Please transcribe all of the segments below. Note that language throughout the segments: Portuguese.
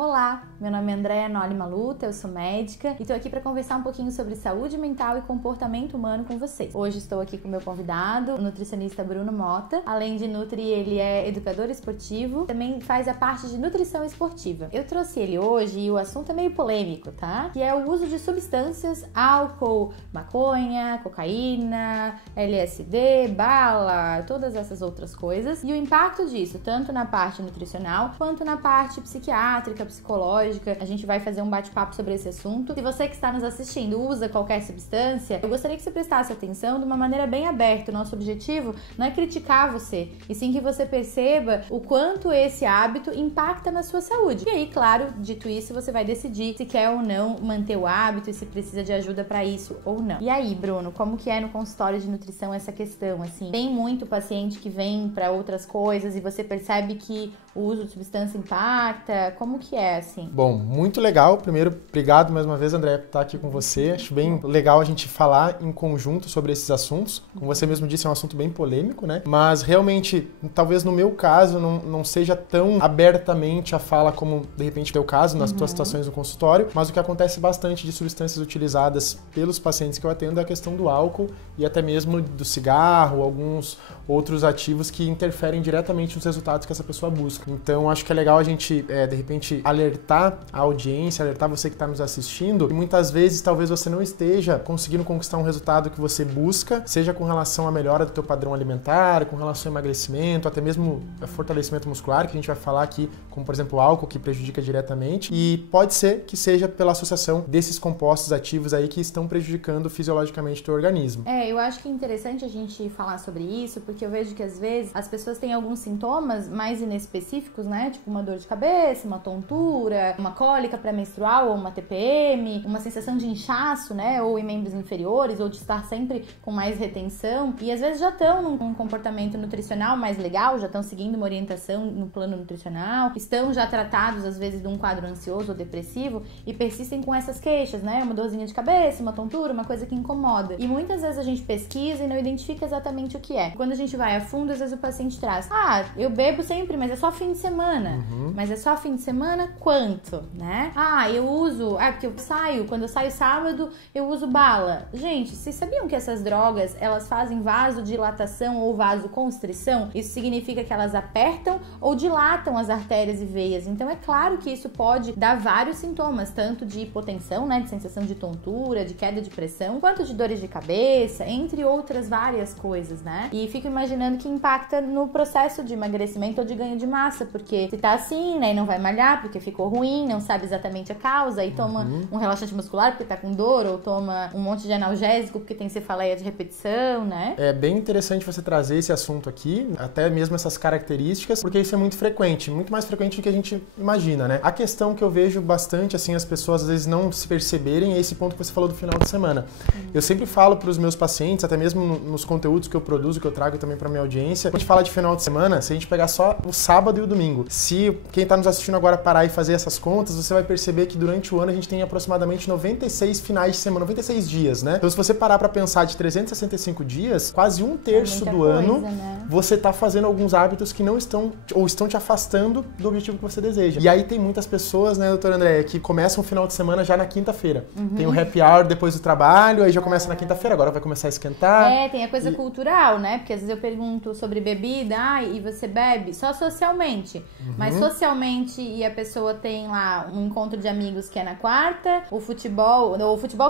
Olá, meu nome é Andréa Noli Maluta, eu sou médica e tô aqui para conversar um pouquinho sobre saúde mental e comportamento humano com vocês. Hoje estou aqui com meu convidado, o nutricionista Bruno Mota. Além de nutri, ele é educador esportivo, também faz a parte de nutrição esportiva. Eu trouxe ele hoje e o assunto é meio polêmico, tá? Que é o uso de substâncias, álcool, maconha, cocaína, LSD, bala, todas essas outras coisas e o impacto disso, tanto na parte nutricional quanto na parte psiquiátrica, psicológica. A gente vai fazer um bate-papo sobre esse assunto. Se você que está nos assistindo usa qualquer substância, eu gostaria que você prestasse atenção de uma maneira bem aberta. O nosso objetivo não é criticar você, e sim que você perceba o quanto esse hábito impacta na sua saúde. E aí, claro, dito isso, você vai decidir se quer ou não manter o hábito e se precisa de ajuda para isso ou não. E aí, Bruno, como que é no consultório de nutrição essa questão, assim? Tem muito paciente que vem para outras coisas e você percebe que o uso de substância impacta? Como que é, assim? Bom, muito legal. Primeiro, obrigado mais uma vez, André, por estar aqui com você. Acho bem legal a gente falar em conjunto sobre esses assuntos. Como você mesmo disse, é um assunto bem polêmico, né? Mas realmente, talvez no meu caso, não seja tão abertamente a fala como, de repente, o teu caso, nas tuas situações no consultório. Mas o que acontece bastante de substâncias utilizadas pelos pacientes que eu atendo é a questão do álcool e até mesmo do cigarro, alguns outros ativos que interferem diretamente nos resultados que essa pessoa busca. Então, acho que é legal a gente, de repente, alertar a audiência, alertar você que está nos assistindo, e muitas vezes talvez você não esteja conseguindo conquistar um resultado que você busca, seja com relação à melhora do teu padrão alimentar, com relação ao emagrecimento, até mesmo fortalecimento muscular, que a gente vai falar aqui, como por exemplo o álcool, que prejudica diretamente, e pode ser que seja pela associação desses compostos ativos aí que estão prejudicando fisiologicamente o teu organismo. Eu acho que é interessante a gente falar sobre isso, porque eu vejo que às vezes as pessoas têm alguns sintomas mais inespecíficos, né? Tipo uma dor de cabeça, uma tontura, uma cólica pré-menstrual ou uma TPM, uma sensação de inchaço, né? Ou em membros inferiores, ou de estar sempre com mais retenção. E às vezes já estão num comportamento nutricional mais legal, já estão seguindo uma orientação no plano nutricional, estão já tratados às vezes de um quadro ansioso ou depressivo e persistem com essas queixas, né? Uma dorzinha de cabeça, uma tontura, uma coisa que incomoda. E muitas vezes a gente pesquisa e não identifica exatamente o que é. Quando a gente vai a fundo, às vezes o paciente traz: eu bebo sempre, mas é só fim de semana. Mas é só fim de semana quanto, né? Eu uso... porque eu saio, quando eu saio sábado, eu uso bala. Gente, vocês sabiam que essas drogas, elas fazem vasodilatação ou vasoconstrição? Isso significa que elas apertam ou dilatam as artérias e veias. Então é claro que isso pode dar vários sintomas, tanto de hipotensão, né, de sensação de tontura, de queda de pressão, quanto de dores de cabeça, entre outras várias coisas, né? E fico imaginando que impacta no processo de emagrecimento ou de ganho de massa, porque se tá assim, né, e não vai malhar porque ficou ruim, não sabe exatamente a causa, e toma um relaxante muscular porque tá com dor, ou toma um monte de analgésico porque tem cefaleia de repetição, né? É bem interessante você trazer esse assunto aqui, até mesmo essas características, porque isso é muito frequente, muito mais frequente do que a gente imagina, né? A questão que eu vejo bastante, assim, as pessoas às vezes não se perceberem é esse ponto que você falou do final de semana. Eu sempre falo para os meus pacientes, até mesmo nos conteúdos que eu produzo, que eu trago também para minha audiência, quando a gente fala de final de semana, se a gente pegar só o sábado e o domingo, se quem está nos assistindo agora parar e fazer essas contas, você vai perceber que durante o ano a gente tem aproximadamente 96 finais de semana, 96 dias, né? Então se você parar para pensar de 365 dias, quase um terço do ano, né? Você está fazendo alguns hábitos que não estão, ou estão te afastando do objetivo que você deseja. E aí tem muitas pessoas, né, doutora Andréa, que começam o final de semana já na quinta-feira. Tem o happy hour depois do trabalho, aí já começa na quinta-feira, agora vai começar a esquentar. Tem a coisa cultural, né? Porque às vezes eu pergunto sobre bebida, e você bebe? Só socialmente. Mas socialmente, e a pessoa tem lá um encontro de amigos que é na quarta, o futebol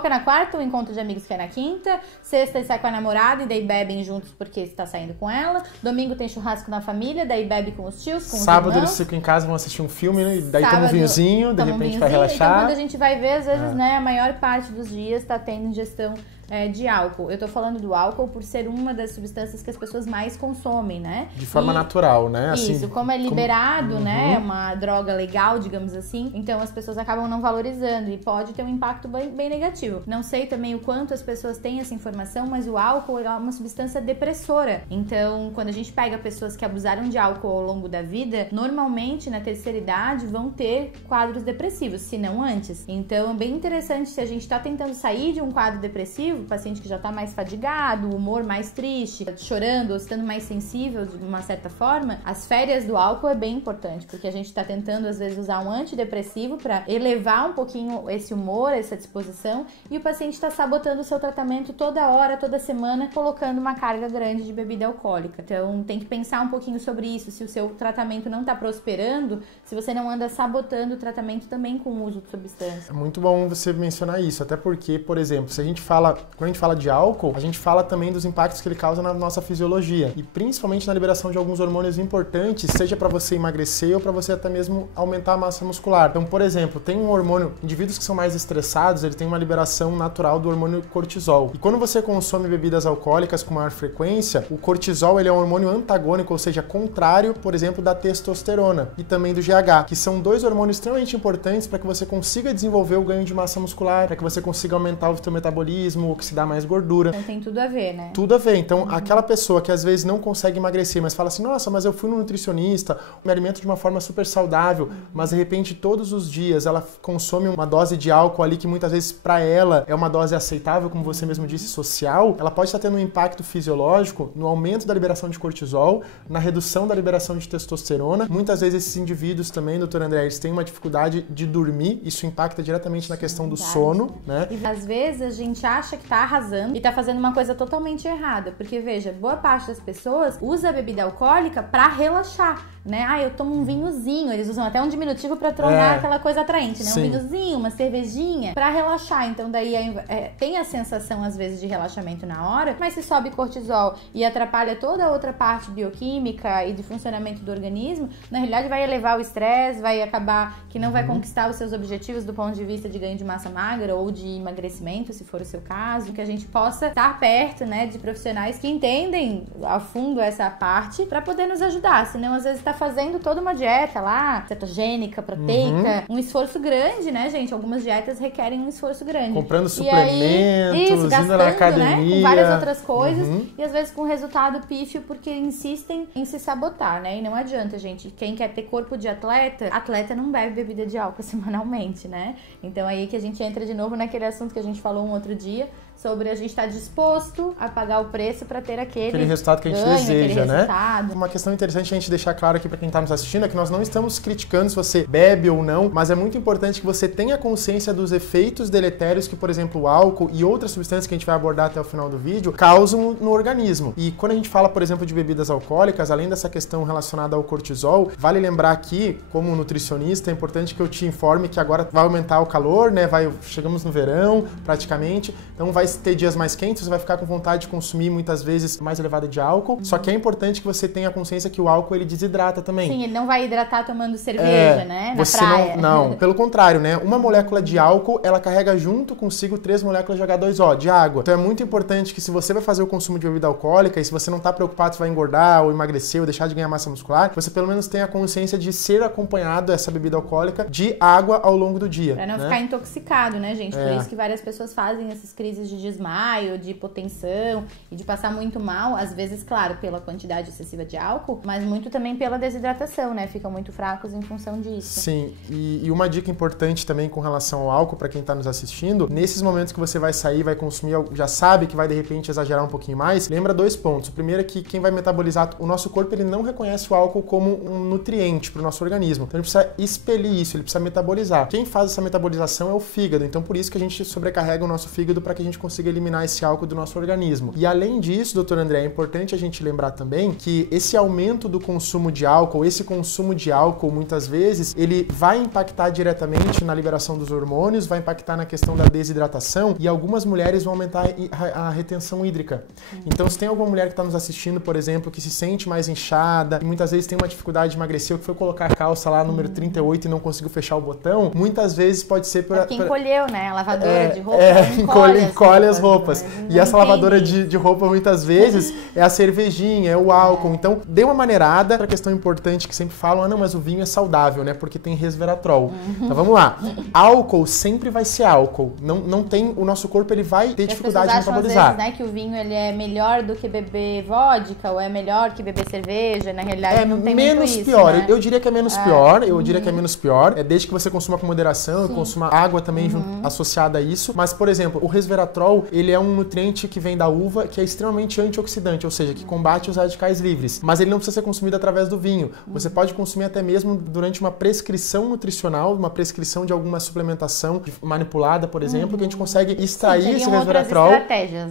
que é na quarta, o encontro de amigos que é na quinta, sexta e sai com a namorada e daí bebem juntos porque está saindo com ela, domingo tem churrasco na família, daí bebe com os tios, com os sábado irmãos. Eles ficam em casa, vão assistir um filme, né? E daí toma um vinhozinho, de repente vai relaxar. Então quando a gente vai ver, às vezes, né, a maior parte dos dias tá tendo ingestão de álcool. Eu tô falando do álcool por ser uma das substâncias que as pessoas mais consomem, né? De forma natural, né? Isso, assim, como é liberado, né? Uma droga legal, digamos assim. Então as pessoas acabam não valorizando e pode ter um impacto bem negativo. Não sei também o quanto as pessoas têm essa informação, mas o álcool é uma substância depressora. Então, quando a gente pega pessoas que abusaram de álcool ao longo da vida, normalmente na terceira idade vão ter quadros depressivos, se não antes. Então, é bem interessante, se a gente tá tentando sair de um quadro depressivo, depressivo, paciente que já tá mais fadigado, o humor mais triste, chorando, ou estando mais sensível de uma certa forma, as férias do álcool é bem importante, porque a gente tá tentando às vezes usar um antidepressivo para elevar um pouquinho esse humor, essa disposição, e o paciente está sabotando o seu tratamento toda hora, toda semana, colocando uma carga grande de bebida alcoólica. Então tem que pensar um pouquinho sobre isso, se o seu tratamento não tá prosperando, se você não anda sabotando o tratamento também com o uso de substância. É muito bom você mencionar isso, até porque, por exemplo, quando a gente fala de álcool, a gente fala também dos impactos que ele causa na nossa fisiologia, e principalmente na liberação de alguns hormônios importantes, seja para você emagrecer ou para você até mesmo aumentar a massa muscular. Então, por exemplo, tem um hormônio, indivíduos que são mais estressados, ele tem uma liberação natural do hormônio cortisol. E quando você consome bebidas alcoólicas com maior frequência, o cortisol ele é um hormônio antagônico, ou seja, contrário, por exemplo, da testosterona e também do GH, que são dois hormônios extremamente importantes para que você consiga desenvolver o ganho de massa muscular, para que você consiga aumentar o seu metabolismo, oxidar mais gordura. Então tem tudo a ver, né? Tudo a ver. Então, aquela pessoa que às vezes não consegue emagrecer, mas fala assim, nossa, mas eu fui no nutricionista, me alimento de uma forma super saudável, mas de repente todos os dias ela consome uma dose de álcool ali que muitas vezes para ela é uma dose aceitável, como você mesmo disse, social, ela pode estar tendo um impacto fisiológico no aumento da liberação de cortisol, na redução da liberação de testosterona. Muitas vezes esses indivíduos também, doutor André, eles têm uma dificuldade de dormir, isso impacta diretamente na questão do sono, né? E às vezes a gente acha que tá arrasando e tá fazendo uma coisa totalmente errada, porque veja, boa parte das pessoas usa a bebida alcoólica pra relaxar, né? Ah, eu tomo um vinhozinho, eles usam até um diminutivo pra tornar aquela coisa atraente, né? Sim. Um vinhozinho, uma cervejinha, pra relaxar. Então daí tem a sensação às vezes de relaxamento na hora, mas se sobe cortisol e atrapalha toda a outra parte bioquímica e de funcionamento do organismo, na realidade vai elevar o estresse, vai acabar que não vai conquistar os seus objetivos do ponto de vista de ganho de massa magra ou de emagrecimento, se for o seu caso, que a gente possa estar perto, né, de profissionais que entendem a fundo essa parte pra poder nos ajudar, senão às vezes tá fazendo toda uma dieta lá, cetogênica, proteica, um esforço grande, né, gente? Algumas dietas requerem um esforço grande. Comprando suplementos, isso, gastando, indo na academia, né, com várias outras coisas, e às vezes com resultado pífio porque insistem em se sabotar, né? E não adianta, gente. Quem quer ter corpo de atleta não bebe bebida de álcool semanalmente, né? Então aí que a gente entra de novo naquele assunto que a gente falou um outro dia, sobre a gente estar disposto a pagar o preço para ter aquele resultado que a gente ganho, deseja, né? Resultado. Uma questão interessante a gente deixar claro aqui para quem está nos assistindo é que nós não estamos criticando se você bebe ou não, mas é muito importante que você tenha consciência dos efeitos deletérios que, por exemplo, o álcool e outras substâncias que a gente vai abordar até o final do vídeo causam no organismo. E quando a gente fala, por exemplo, de bebidas alcoólicas, além dessa questão relacionada ao cortisol, vale lembrar aqui, como nutricionista, é importante que eu te informe que agora vai aumentar o calor, né? Chegamos no verão, praticamente, então vai ter dias mais quentes, você vai ficar com vontade de consumir muitas vezes mais elevada de álcool, só que é importante que você tenha consciência que o álcool ele desidrata também. Sim, ele não vai hidratar tomando cerveja, né? Na praia. Não, pelo contrário, né? Uma molécula de álcool, ela carrega junto consigo 3 moléculas de H2O, de água. Então é muito importante que se você vai fazer o consumo de bebida alcoólica e se você não tá preocupado se vai engordar ou emagrecer ou deixar de ganhar massa muscular, você pelo menos tenha a consciência de ser acompanhado essa bebida alcoólica de água ao longo do dia. Pra não ficar intoxicado, né, gente? Por isso que várias pessoas fazem essas crises de desmaio, de hipotensão e de passar muito mal, às vezes, claro, pela quantidade excessiva de álcool, mas muito também pela desidratação, né? Ficam muito fracos em função disso. Sim, e uma dica importante também com relação ao álcool, para quem tá nos assistindo, nesses momentos que você vai sair, vai consumir, já sabe que vai de repente exagerar um pouquinho mais, lembra 2 pontos. O primeiro é que quem vai metabolizar, o nosso corpo ele não reconhece o álcool como um nutriente para o nosso organismo, então ele precisa expelir isso, ele precisa metabolizar. Quem faz essa metabolização é o fígado, então por isso que a gente sobrecarrega o nosso fígado para que a gente consiga eliminar esse álcool do nosso organismo. E além disso, doutor André, é importante a gente lembrar também que esse aumento do consumo de álcool, esse consumo de álcool, muitas vezes, ele vai impactar diretamente na liberação dos hormônios, vai impactar na questão da desidratação e algumas mulheres vão aumentar a retenção hídrica. Então, se tem alguma mulher que está nos assistindo, por exemplo, que se sente mais inchada e muitas vezes tem uma dificuldade de emagrecer ou que foi colocar a calça lá, número 38 e não conseguiu fechar o botão, muitas vezes pode ser porque encolheu, né? A lavadora de roupa encolhe as roupas. E essa lavadora de roupa, muitas vezes, é a cervejinha, é o álcool. Então, dê uma maneirada. Outra questão importante que sempre falam, não, mas o vinho é saudável, né? Porque tem resveratrol. Então, vamos lá. Álcool sempre vai ser álcool. Não tem, o nosso corpo, ele vai ter dificuldade de metabolizar. Às vezes, né, que o vinho, ele é melhor do que beber vodka, ou é melhor que beber cerveja. Na realidade, não tem muito isso, pior. Né? Eu diria que é menos pior. Eu diria que é menos pior. É desde que você consuma com moderação e consuma água também associada a isso. Mas, por exemplo, o resveratrol resveratrol, ele é um nutriente que vem da uva, que é extremamente antioxidante, ou seja, que combate os radicais livres. Mas ele não precisa ser consumido através do vinho. Você pode consumir até mesmo durante uma prescrição nutricional, uma prescrição de alguma suplementação manipulada, por exemplo, que a gente consegue extrair esse resveratrol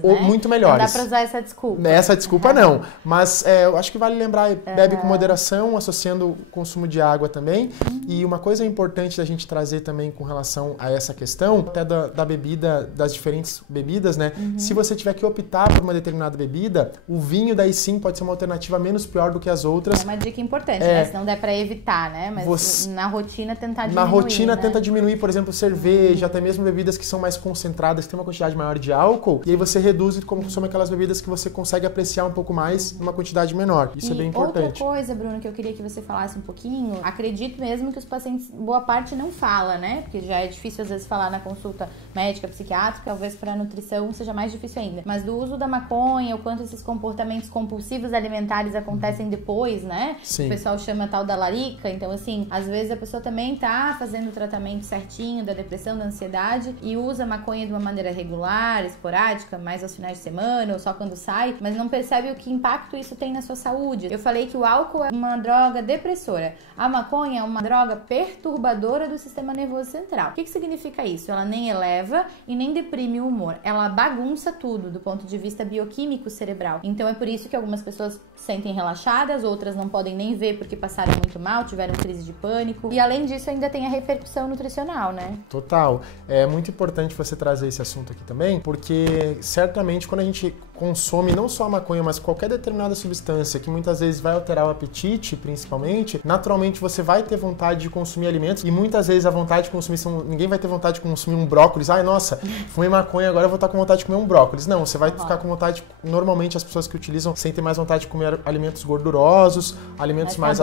ou muito melhores. Não dá pra usar essa desculpa. Essa desculpa não. Mas eu acho que vale lembrar, bebe com moderação, associando o consumo de água também. E uma coisa importante da gente trazer também com relação a essa questão, até da bebida, das diferentes bebidas, né? Se você tiver que optar por uma determinada bebida, o vinho daí sim pode ser uma alternativa menos pior do que as outras. É uma dica importante, né? Se não der pra evitar, né? Mas na rotina tentar diminuir. Na rotina tenta diminuir, por exemplo, cerveja, até mesmo bebidas que são mais concentradas, que tem uma quantidade maior de álcool, e aí você reduz e consome aquelas bebidas que você consegue apreciar um pouco mais numa quantidade menor. Isso é bem importante. Outra coisa, Bruno, que eu queria que você falasse um pouquinho, acredito mesmo que os pacientes, boa parte não fala, né? Porque já é difícil às vezes falar na consulta médica, psiquiátrica, talvez para nutrição seja mais difícil ainda. Mas do uso da maconha, o quanto esses comportamentos compulsivos alimentares acontecem depois, né? Sim. O pessoal chama tal da larica. Então, assim, às vezes a pessoa também tá fazendo o tratamento certinho da depressão, da ansiedade e usa maconha de uma maneira regular, esporádica, mais aos finais de semana ou só quando sai, mas não percebe o que impacto isso tem na sua saúde. Eu falei que o álcool é uma droga depressora. A maconha é uma droga perturbadora do sistema nervoso central. O que significa isso? Ela nem eleva e nem deprime o humor. Ela bagunça tudo do ponto de vista bioquímico cerebral. Então é por isso que algumas pessoas se sentem relaxadas, outras não podem nem ver porque passaram muito mal, tiveram crise de pânico. E além disso ainda tem a repercussão nutricional, né? Total. É muito importante você trazer esse assunto aqui também, porque certamente quando a gente consome não só a maconha, mas qualquer determinada substância que muitas vezes vai alterar o apetite, principalmente, naturalmente você vai ter vontade de consumir alimentos e muitas vezes a vontade de consumir, ninguém vai ter vontade de consumir um brócolis. Ai, nossa, fumei maconha, agora eu vou estar com vontade de comer um brócolis. Não, você vai ficar com vontade, normalmente as pessoas que utilizam sentem mais vontade de comer alimentos gordurosos, alimentos mais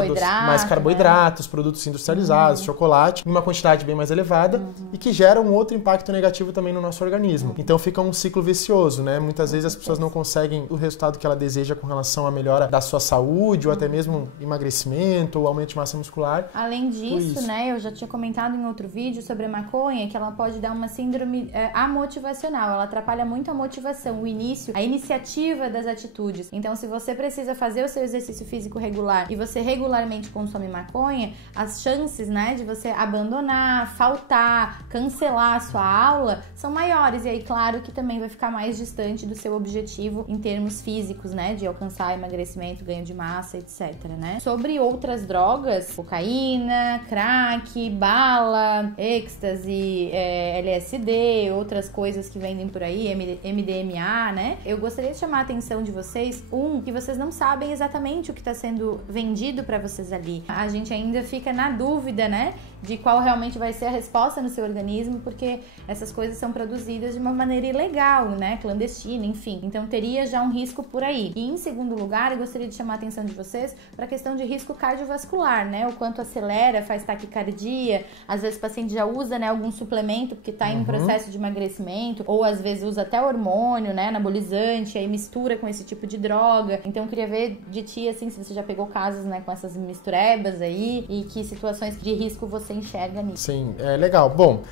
carboidratos, produtos industrializados, chocolate, em uma quantidade bem mais elevada e que gera um outro impacto negativo também no nosso organismo. Então fica um ciclo vicioso, né? Muitas vezes as pessoas não conseguem o resultado que ela deseja com relação à melhora da sua saúde ou até mesmo emagrecimento ou aumento de massa muscular. Além disso, né, eu já tinha comentado em outro vídeo sobre a maconha que ela pode dar uma síndrome amotivacional, ela atrapalha muito a motivação, o início, a iniciativa das atitudes. Então, se você precisa fazer o seu exercício físico regular e você regularmente consome maconha, as chances, né, de você abandonar, faltar, cancelar a sua aula são maiores. E aí, claro que também vai ficar mais distante do seu objetivo em termos físicos, né, de alcançar emagrecimento, ganho de massa, etc, né. Sobre outras drogas, cocaína, crack, bala, êxtase, LSD, outras coisas que vendem por aí, MDMA, né, eu gostaria de chamar a atenção de vocês, que vocês não sabem exatamente o que está sendo vendido para vocês ali. A gente ainda fica na dúvida, né, de qual realmente vai ser a resposta no seu organismo, porque essas coisas são produzidas de uma maneira ilegal, né, clandestina, enfim. Então teria já um risco por aí. E em segundo lugar, eu gostaria de chamar a atenção de vocês para a questão de risco cardiovascular, né, o quanto acelera, faz taquicardia, às vezes o paciente já usa, né, algum suplemento porque está em processo de emagrecimento, ou às vezes usa até hormônio, né, anabolizante, aí mistura com esse tipo de droga. Então eu queria ver de ti, assim, se você já pegou casos, né, com essas misturebas aí e que situações de risco você enxerga nisso. Sim, é legal. Bom,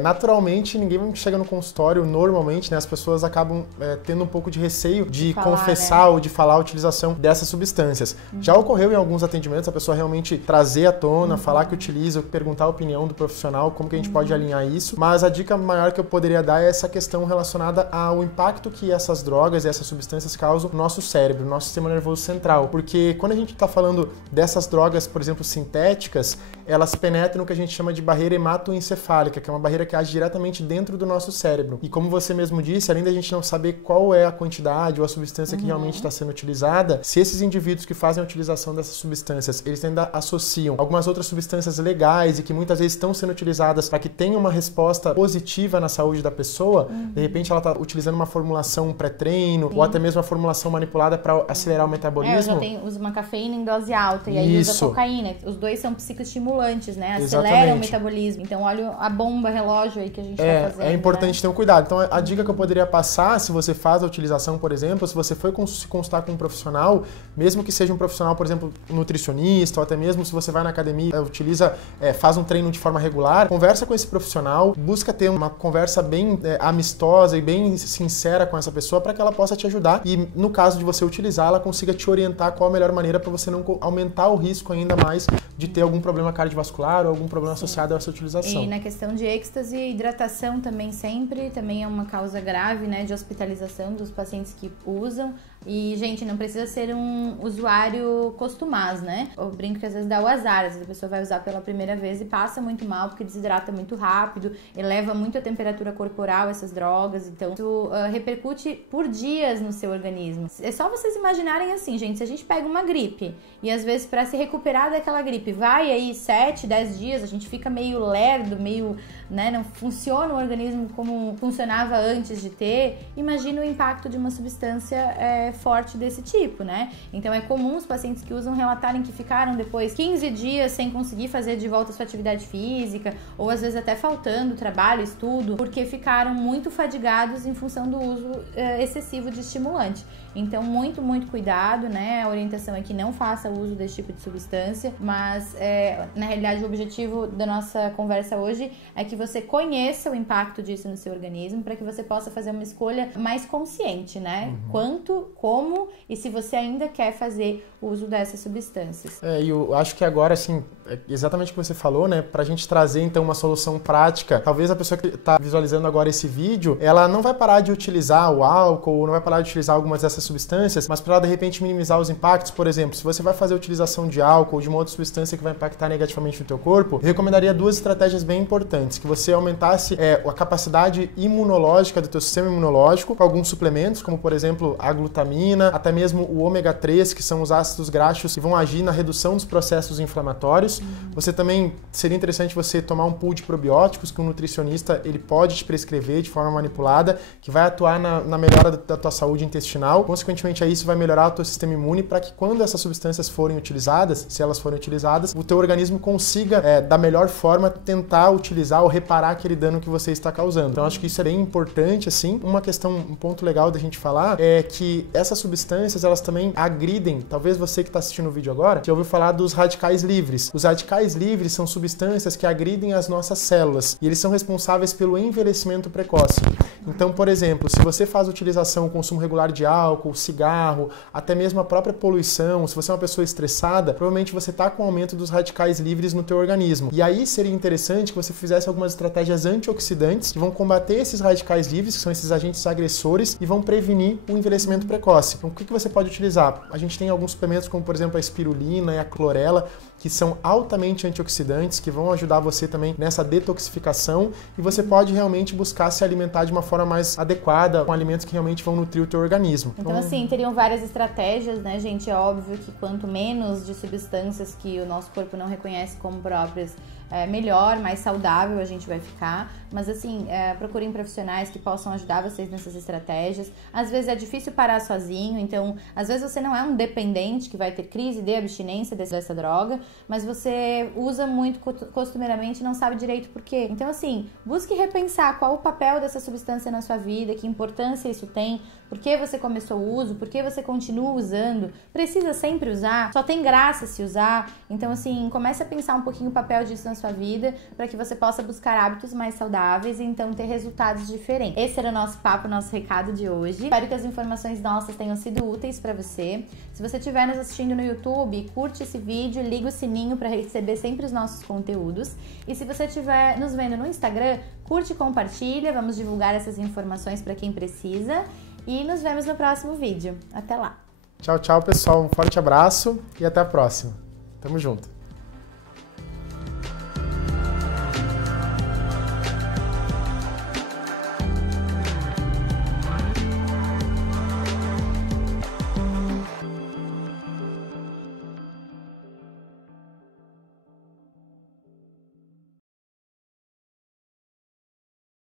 naturalmente ninguém chega no consultório, normalmente, né, as pessoas acabam tendo um pouco de receio de confessar, né, ou de falar a utilização dessas substâncias. Já ocorreu em alguns atendimentos a pessoa realmente trazer à tona, falar que utiliza, perguntar a opinião do profissional, como que a gente pode alinhar isso, mas a dica maior que eu poderia dar é essa questão relacionada ao impacto que essas drogas e essas substâncias causam no nosso cérebro, no nosso sistema nervoso central, porque quando a gente está falando dessas drogas, por exemplo, sintéticas, elas penetram no que a gente chama de barreira hematoencefálica, que é uma barreira que age diretamente dentro do nosso cérebro. E como você mesmo disse, além da gente não saber qual é a quantidade ou a substância que realmente está sendo utilizada, se esses indivíduos que fazem a utilização dessas substâncias, eles ainda associam algumas outras substâncias legais e que muitas vezes estão sendo utilizadas para que tenha uma resposta positiva na saúde da pessoa, de repente ela está utilizando uma formulação pré-treino ou até mesmo uma formulação manipulada para acelerar o metabolismo. Usa uma cafeína em dose alta e aí usa cocaína. Os dois são psicoestimulantes, né? Aceleram o metabolismo. Então olha a bomba relógio aí que a gente está fazendo. É importante ter um cuidado. Então a dica que eu poderia passar, se você faz utilização, por exemplo, se você for se consultar com um profissional, mesmo que seja um profissional, por exemplo, nutricionista, ou até mesmo se você vai na academia, faz um treino de forma regular, conversa com esse profissional, busca ter uma conversa bem amistosa e bem sincera com essa pessoa para que ela possa te ajudar e, no caso de você utilizar, ela consiga te orientar qual a melhor maneira para você não aumentar o risco ainda mais de ter algum problema cardiovascular ou algum problema associado a essa utilização. E na questão de êxtase, hidratação também é uma causa grave, né, de hospitalização dos pacientes que usam. E, gente, não precisa ser um usuário costumaz, né? Eu brinco que às vezes dá o azar, às vezes a pessoa vai usar pela primeira vez e passa muito mal porque desidrata muito rápido, eleva muito a temperatura corporal, essas drogas, então isso repercute por dias no seu organismo. É só vocês imaginarem assim, gente, se a gente pega uma gripe e às vezes para se recuperar daquela gripe vai aí 7, 10 dias, a gente fica meio lerdo, meio, né, não funciona o organismo como funcionava antes de ter, imagina o impacto de uma substância forte desse tipo, né? Então é comum os pacientes que usam relatarem que ficaram depois 15 dias sem conseguir fazer de volta a sua atividade física, ou às vezes até faltando trabalho, estudo, porque ficaram muito fadigados em função do uso excessivo de estimulante. Então, muito, muito cuidado, né? A orientação é que não faça uso desse tipo de substância, mas na realidade o objetivo da nossa conversa hoje é que você conheça o impacto disso no seu organismo para que você possa fazer uma escolha mais consciente, né? Quanto, como e se você ainda quer fazer uso dessas substâncias. E eu acho que agora, assim, exatamente o que você falou, né? Pra gente trazer, então, uma solução prática, talvez a pessoa que tá visualizando agora esse vídeo, ela não vai parar de utilizar o álcool, ou não vai parar de utilizar algumas dessas substâncias, mas para ela, de repente, minimizar os impactos. Por exemplo, se você vai fazer a utilização de álcool ou de uma outra substância que vai impactar negativamente no teu corpo, eu recomendaria 2 estratégias bem importantes, que você aumentasse a capacidade imunológica do teu sistema imunológico com alguns suplementos, como, por exemplo, a glutamina, até mesmo o ômega 3, que são os ácidos graxos que vão agir na redução dos processos inflamatórios. Você também, seria interessante você tomar um pool de probióticos que um nutricionista ele pode te prescrever de forma manipulada, que vai atuar na melhora da tua saúde intestinal. Consequentemente, isso vai melhorar o teu sistema imune para que quando essas substâncias forem utilizadas, se elas forem utilizadas, o teu organismo consiga, da melhor forma, tentar utilizar ou reparar aquele dano que você está causando. Então, acho que isso é bem importante, assim. Um ponto legal da gente falar é que essas substâncias, elas também agridem, talvez você que está assistindo o vídeo agora, já ouviu falar dos radicais livres. Os radicais livres são substâncias que agridem as nossas células e eles são responsáveis pelo envelhecimento precoce. Então, por exemplo, se você faz utilização, consumo regular de álcool, cigarro, até mesmo a própria poluição, se você é uma pessoa estressada, provavelmente você está com aumento dos radicais livres no teu organismo. E aí seria interessante que você fizesse algumas estratégias antioxidantes que vão combater esses radicais livres, que são esses agentes agressores, e vão prevenir o envelhecimento precoce. Então, o que você pode utilizar? A gente tem alguns suplementos como, por exemplo, a espirulina e a clorela, que são altamente antioxidantes, que vão ajudar você também nessa detoxificação, e você pode realmente buscar se alimentar de uma forma mais adequada, com alimentos que realmente vão nutrir o teu organismo. Então, assim, teriam várias estratégias, né, gente? É óbvio que quanto menos de substâncias que o nosso corpo não reconhece como próprias, melhor, mais saudável a gente vai ficar. Mas assim, procurem profissionais que possam ajudar vocês nessas estratégias. Às vezes é difícil parar sozinho, então às vezes você não é um dependente que vai ter crise de abstinência dessa droga, mas você usa muito costumeiramente e não sabe direito por quê. Então assim, busque repensar qual o papel dessa substância na sua vida, que importância isso tem, por que você começou o uso, por que você continua usando, precisa sempre usar, só tem graça se usar. Então assim, comece a pensar um pouquinho o papel disso na sua vida, para que você possa buscar hábitos mais saudáveis e então ter resultados diferentes. Esse era o nosso papo, nosso recado de hoje. Espero que as informações nossas tenham sido úteis para você. Se você estiver nos assistindo no YouTube, curte esse vídeo, liga o sininho para receber sempre os nossos conteúdos. E se você estiver nos vendo no Instagram, curte e compartilha, vamos divulgar essas informações para quem precisa. E nos vemos no próximo vídeo. Até lá! Tchau, tchau, pessoal. Um forte abraço e até a próxima. Tamo junto.